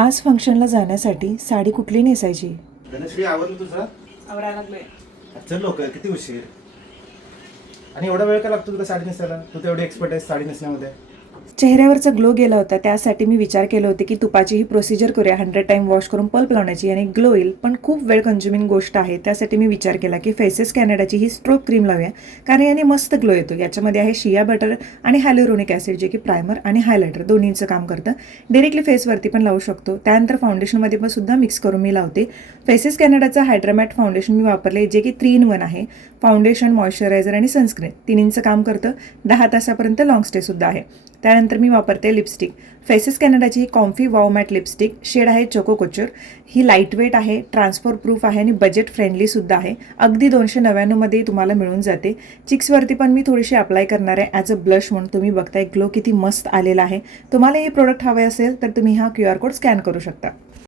आज फंक्शनला जाण्यासाठी साडी कुठली नेसायची? धनश्री आवरलं तुझं? आवरायला लागलोय. चल लोक किती उशीर आणि एवढा वेळ का लागतो तुला साडी नेसायला? तू तेवढी एक्सपर्ट आहेस साडी नेसण्यामध्ये. चेहऱ्यावरचा ग्लो गेला होता, त्यासाठी मी विचार केले होते की तुपाची ही प्रोसिजर करूया, 100 टाइम वॉश करून पल्प लावण्याची आणि ग्लो येईल. पण खूप वेळ कन्झ्युमिंग गोष्ट आहे, त्यासाठी मी विचार केला की फेसेस कॅनडाची ही स्ट्रोक क्रीम लावूया, कारण याने मस्त ग्लो येतो. याच्यामध्ये आहे शिया बटर आणि हायलोरोनिक ॲसिड, जे की प्रायमर आणि हायलायटर दोन्हींचं काम करतं. डिरेक्टली फेसवरती पण लावू शकतो. त्यानंतर फाउंडेशनमध्ये पण सुद्धा मिक्स करून मी लावते. फेसेस कॅनडाचं हायड्रामॅट फाउंडेशन मी वापरले, जे की 3 in 1 आहे. फाउंडेशन, मॉइश्चरायझर आणि सनस्क्रीन तिन्हींचं काम करतं. 10 तासापर्यंत लॉंग स्टेसुद्धा आहे. त्यानंतर मी वापरते लिपस्टिक. फेसेस कॅनडाची ही Comfy Wow Matte lipstick, shade आहे चोको कोचर. ही लाईट वेट आहे, ट्रान्सफर प्रूफ आहे आणि बजेट फ्रेंडलीसुद्धा आहे. अगदी 299मध्ये तुम्हाला मिळून जाते. चिक्सवरती पण मी थोडीशी अप्लाय करणार आहे ॲज अ ब्लश म्हणून. तुम्ही बघताय ग्लो किती मस्त आलेला आहे. तुम्हाला हे प्रोडक्ट हवे असेल तर तुम्ही हा QR कोड स्कॅन करू शकता.